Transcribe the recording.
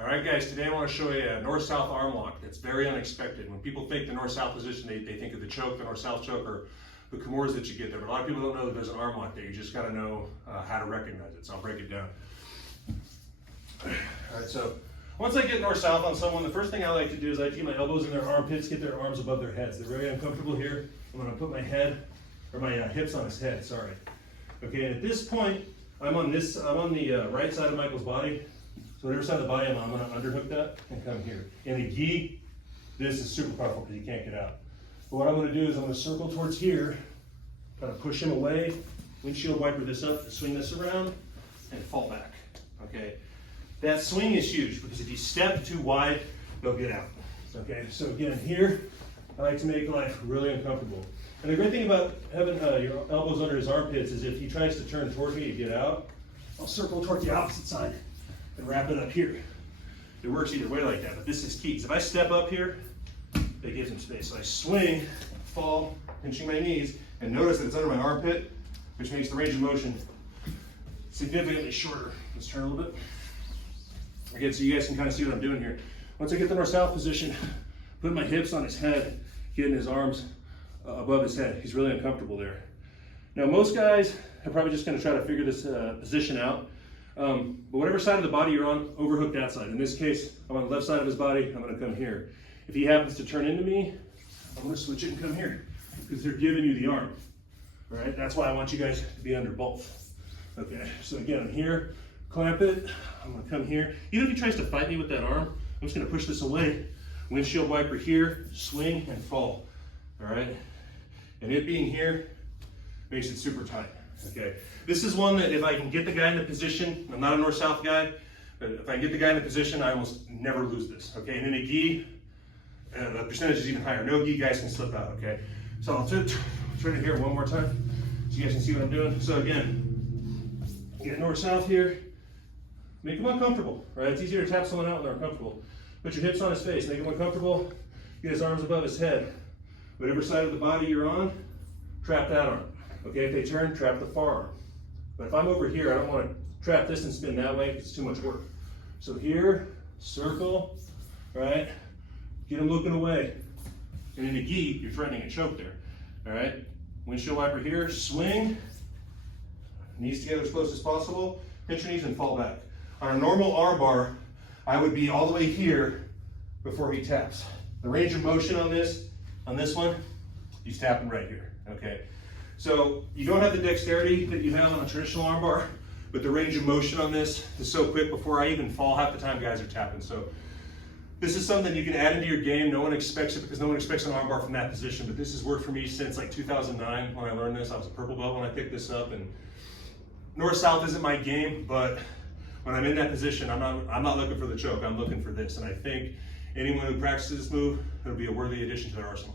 All right, guys, today I want to show you a north-south arm lock that's very unexpected. When people think the north-south position, they think of the choke, the north-south choke, or the kimuras that you get there. But a lot of people don't know that there's an arm lock there. You just got to know how to recognize it. So I'll break it down. All right, so once I get north-south on someone, the first thing I like to do is I keep my elbows in their armpits, get their arms above their heads. They're very uncomfortable here. I'm going to put my head, or my hips on his head, sorry. Okay, and at this point, I'm on the right side of Michael's body. So whatever side of the body I'm on, I'm going to underhook that and come here. In a gi, this is super powerful because you can't get out. But what I'm going to do is I'm going to circle towards here, kind of push him away, windshield wiper this up, swing this around, and fall back. Okay, that swing is huge because if you step too wide, they'll get out. Okay, so again here, I like to make life really uncomfortable. And the great thing about having your elbows under his armpits is if he tries to turn toward me to get out, I'll circle toward the opposite side and wrap it up here. It works either way like that, but this is key. If I step up here, it gives him space. So I swing, fall, pinching my knees, and notice that it's under my armpit, which makes the range of motion significantly shorter. Let's turn a little bit. Again, so you guys can kind of see what I'm doing here. Once I get the north-south position, put my hips on his head, getting his arms above his head. He's really uncomfortable there. Now, most guys are probably just going to try to figure this position out. But whatever side of the body you're on, overhook that side. In this case, I'm on the left side of his body, I'm going to come here. If he happens to turn into me, I'm going to switch it and come here because they're giving you the arm. All right, that's why I want you guys to be under both. Okay, so again, I'm here, clamp it, I'm going to come here. Even if he tries to fight me with that arm, I'm just going to push this away, windshield wiper here, swing and fall. All right, and it being here makes it super tight. Okay, this is one that if I can get the guy in the position, I'm not a north-south guy, but if I get the guy in the position, I almost never lose this. Okay, and in a gi, the percentage is even higher. No gi guys can slip out. Okay, so I'll try to here one more time so you guys can see what I'm doing. So again, get north-south here, make him uncomfortable. Right, it's easier to tap someone out when they're uncomfortable. Put your hips on his face, make him uncomfortable. Get his arms above his head. Whatever side of the body you're on, trap that arm. Okay, if they turn, trap the far arm. But if I'm over here, I don't want to trap this and spin that way because it's too much work. So here, circle, right? Get him looking away. And in a gi, you're threatening a choke there. All right? Windshield wiper here, swing. Knees together as close as possible. Pinch your knees and fall back. On a normal arm bar, I would be all the way here before he taps. The range of motion on this one, he's tapping right here. Okay? So you don't have the dexterity that you have on a traditional armbar, but the range of motion on this is so quick before I even fall, half the time guys are tapping. So this is something you can add into your game. No one expects it because no one expects an armbar from that position, but this has worked for me since like 2009 when I learned this. I was a purple belt when I picked this up, and north-south isn't my game, but when I'm in that position, I'm not looking for the choke, I'm looking for this. And I think anyone who practices this move, it'll be a worthy addition to their arsenal.